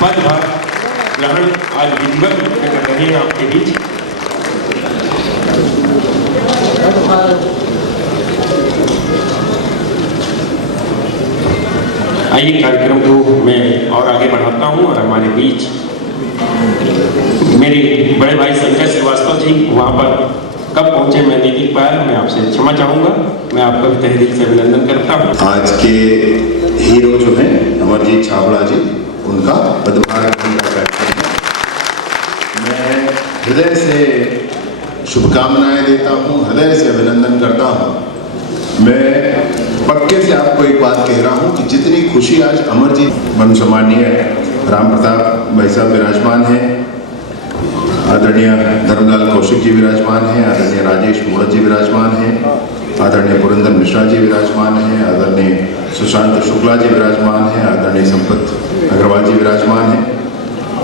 पदभार ग्रहण आज विधिवत रूप से कर रहे हैं आपके बीच। आइए कार्यक्रम को मैं और आगे बढ़ाता हूं और हमारे बीच मेरे बड़े भाई संजय श्रीवास्तव जी वहां पर कब पहुंचे मैं नहीं देख पाया, मैं आपसे क्षमा चाहूंगा। मैं आपका भी तहे दिल से अभिनंदन करता हूं। आज के हीरो जो हैं अमरजीत छाबड़ा जी, उनका पदभार ग्रहण का कार्यक्रम है। मैं हृदय से शुभकामनाएं देता हूं, हृदय से अभिनंदन करता हूं। मैं पक्के से आपको एक बात कह रहा हूं कि जितनी खुशी आज अमरजीत मन सम्मानीय राम प्रताप भाई साहब विराजमान हैं, आदरणीय धर्मलाल कौशिक जी विराजमान हैं, आदरणीय राजेश मूर्त जी विराजमान हैं, आदरणीय पुरंदर मिश्रा जी विराजमान हैं, आदरणीय सुशांत शुक्ला जी विराजमान हैं, आदरणीय संपत अग्रवाल जी विराजमान हैं,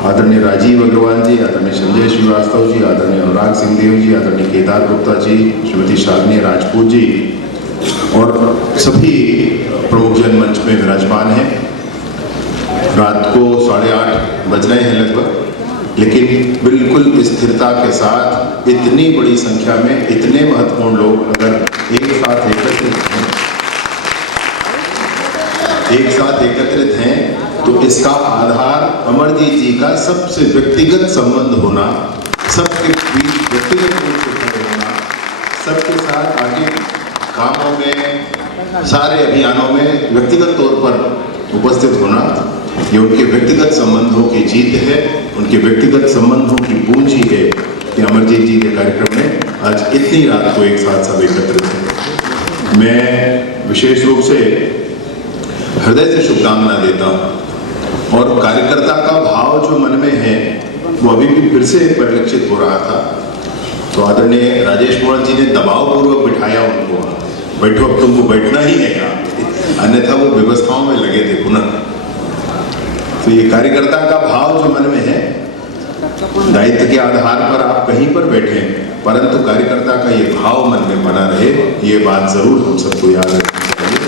आदरणीय राजीव अग्रवाल जी, आदरणीय संजय श्रीवास्तव जी, आदरणीय अनुराग सिंह देव जी, आदरणीय केदार गुप्ता जी, श्रीमती शालिनी राजपूत जी और सभी प्रमुख जन मंच में विराजमान हैं। रात को 8:30 बज रहे हैं लगभग, लेकिन बिल्कुल स्थिरता के साथ इतनी बड़ी संख्या में इतने महत्वपूर्ण लोग अगर एक साथ एकत्रित हैं तो इसका आधार अमरजीत जी का सबसे व्यक्तिगत संबंध होना, सबके बीच व्यक्तिगत रूप से खड़े होना, सबके साथ आगे कामों में सारे अभियानों में व्यक्तिगत तौर पर उपस्थित होना, ये उनके व्यक्तिगत संबंधों की जीत है, उनके व्यक्तिगत संबंधों की पूंजी है कि अमरजीत जी के कार्यक्रम में आज इतनी रात को एक साथ सब एकत्रित हैं। मैं विशेष रूप से हृदय से शुभकामना देता हूँ और कार्यकर्ता का भाव जो मन में है वो अभी भी फिर से परिलक्षित हो रहा था। तो आदरणीय राजेश मूर्त जी ने दबावपूर्वक बिठाया उनको, बैठो अब तुमको बैठना ही है यहाँ, अन्यथा वो व्यवस्थाओं में लगे थे पुनः। तो ये कार्यकर्ता का भाव जो मन में है, दायित्व के आधार पर आप कहीं पर बैठे परंतु कार्यकर्ता का ये भाव मन में बना रहे, ये बात जरूर हम सबको याद रखनी चाहिए।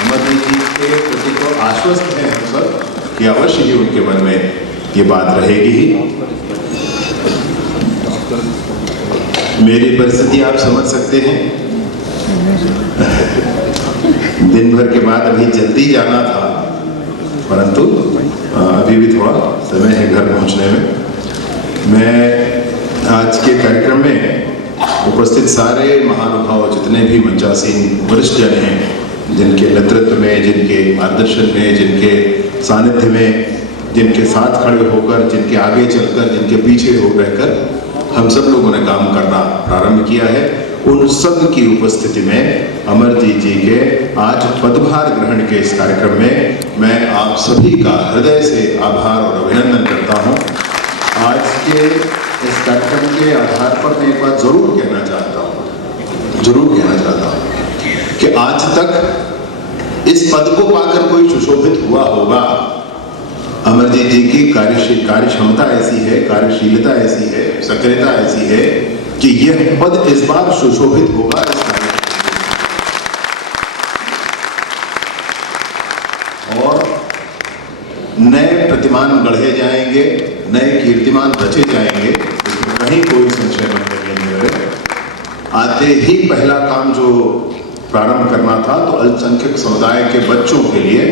अमरजीत जी के प्रति तो आश्वस्त हैं हम सब कि अवश्य ही उनके मन में ये बात रहेगी ही। मेरी परिस्थिति आप समझ सकते हैं, दिन भर के बाद अभी जल्दी जाना था परंतु अभी भी थोड़ा समय है घर पहुंचने में। मैं आज के कार्यक्रम में उपस्थित सारे महानुभाव जितने भी मंचासीन वरिष्ठ जन हैं, जिनके नेतृत्व में, जिनके मार्गदर्शन में, जिनके सानिध्य में, जिनके साथ खड़े होकर, जिनके आगे चलकर, जिनके पीछे हो रहकर हम सब लोगों ने काम करना प्रारंभ किया है, उन सब की उपस्थिति में अमरजीत जी के आज पदभार ग्रहण के इस कार्यक्रम में मैं आप सभी का हृदय से आभार और अभिनंदन करता हूं। आज के इस कार्यक्रम के आधार पर मैं एक बात जरूर कहना चाहता हूं कि आज तक इस पद को पाकर कोई सुशोभित हुआ होगा। अमरजीत जी की कार्य क्षमता ऐसी है, कार्यशीलता ऐसी है, सक्रियता ऐसी है कि यह पद इस बार सुशोभित होगा। और नए प्रतिमान गढ़े जाएंगे, नए कीर्तिमान रचे जाएंगे, इसमें कहीं कोई संशय नहीं है। आते ही पहला काम जो प्रारंभ करना था तो अल्पसंख्यक समुदाय के बच्चों के लिए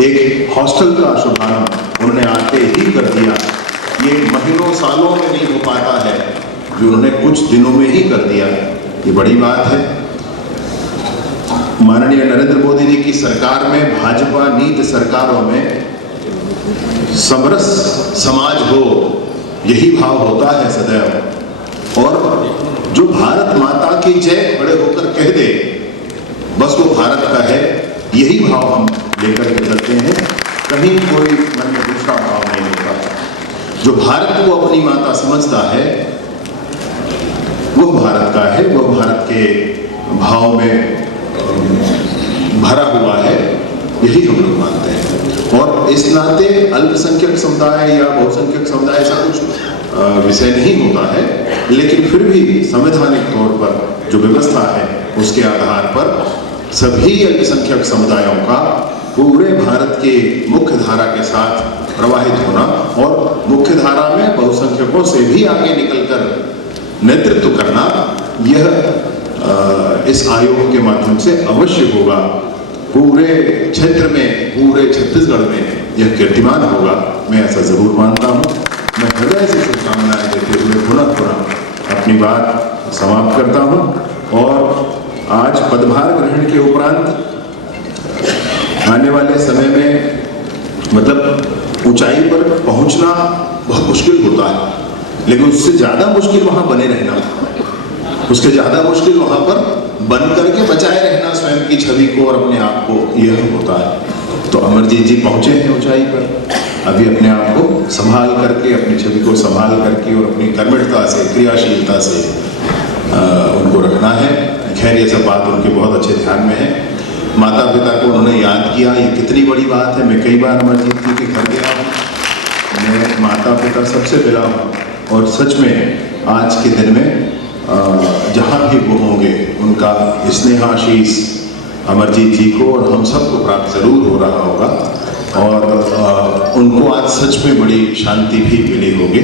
एक हॉस्टल का शुभारंभ उन्होंने आते ही कर दिया। ये महीनों सालों में नहीं हो पाता है, जो उन्होंने कुछ दिनों में ही कर दिया, ये बड़ी बात है। माननीय नरेंद्र मोदी जी की सरकार में, भाजपा नीति सरकारों में समरस समाज हो, यही भाव होता है सदैव। और जो भारत माता की जय खड़े होकर कह दे बस वो भारत का है, यही भाव हम लेकर के चलते हैं, कहीं कोई मन में दूसरा भाव नहीं होता। जो भारत को अपनी माता समझता है वो भारत का है, वो भारत के भाव में भरा हुआ है, यही हम लोग मानते हैं। और इस नाते अल्पसंख्यक समुदाय या बहुसंख्यक समुदाय ऐसा कुछ विषय नहीं होता है, लेकिन फिर भी संवैधानिक तौर पर जो व्यवस्था है उसके आधार पर सभी अल्पसंख्यक समुदायों का पूरे भारत के मुख्य धारा के साथ प्रवाहित होना और मुख्य धारा में बहुसंख्यकों से भी आगे निकलकर नेतृत्व करना, यह इस आयोग के माध्यम से अवश्य होगा। पूरे क्षेत्र में, पूरे छत्तीसगढ़ में यह कीर्तिमान होगा, मैं ऐसा जरूर मानता हूँ। मैं हृदय से शुभकामनाएं देते हुए पुनः अपनी बात समाप्त करता हूँ और आज पदभार ग्रहण के उपरांत आने वाले समय में मतलब ऊंचाई पर पहुंचना बहुत मुश्किल होता है, लेकिन उससे ज़्यादा मुश्किल वहाँ बने रहना, उसके ज़्यादा मुश्किल वहाँ पर बन करके बचाए रहना स्वयं की छवि को और अपने आप को, यह होता है। तो अमरजीत जी पहुँचे हैं ऊंचाई पर, अभी अपने आप को संभाल करके, अपनी छवि को संभाल करके और अपनी कर्मठता से, क्रियाशीलता से उनको रखना है। खैर ये सब बात उनके बहुत अच्छे ध्यान में है। माता पिता को उन्होंने याद किया, ये कितनी बड़ी बात है। मैं कई बार अमरजीत जी के घर गया हूँ, मैं माता पिता सबसे मिला हूँ और सच में आज के दिन में जहाँ भी वो होंगे उनका स्नेहाशीष अमरजीत जी को और हम सबको प्राप्त जरूर हो रहा होगा और उनको आज सच में बड़ी शांति भी मिली होगी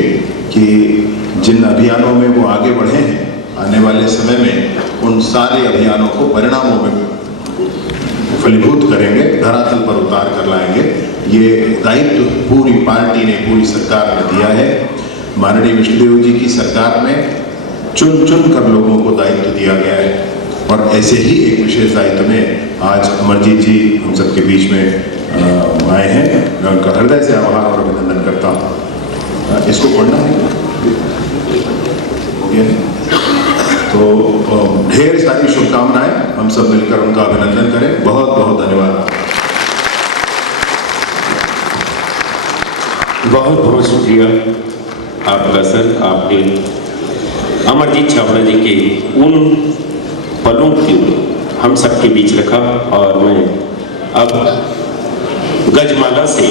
कि जिन अभियानों में वो आगे बढ़े हैं, आने वाले समय में उन सारे अभियानों को परिणामों में फलीभूत करेंगे, धरातल पर उतार कर लाएंगे। ये दायित्व पूरी पार्टी ने, पूरी सरकार ने दिया है। माननीय विष्णुदेव जी की सरकार में चुन चुन कर लोगों को दायित्व दिया गया है और ऐसे ही एक विशेष दायित्व में आज अमरजीत जी हम सबके बीच में आए हैं। मैं उनका हृदय से आभार और अभिनंदन करता हूँ। इसको पढ़ना है तो ढेर सारी शुभकामनाएं, हम सब मिलकर उनका अभिनंदन करें। बहुत बहुत धन्यवाद। बहुत बहुत शुक्रिया आपका सर। आपने अमरजीत छाबड़ा जी के उन पलों को हम सबके बीच रखा और मैं अब गजमाला से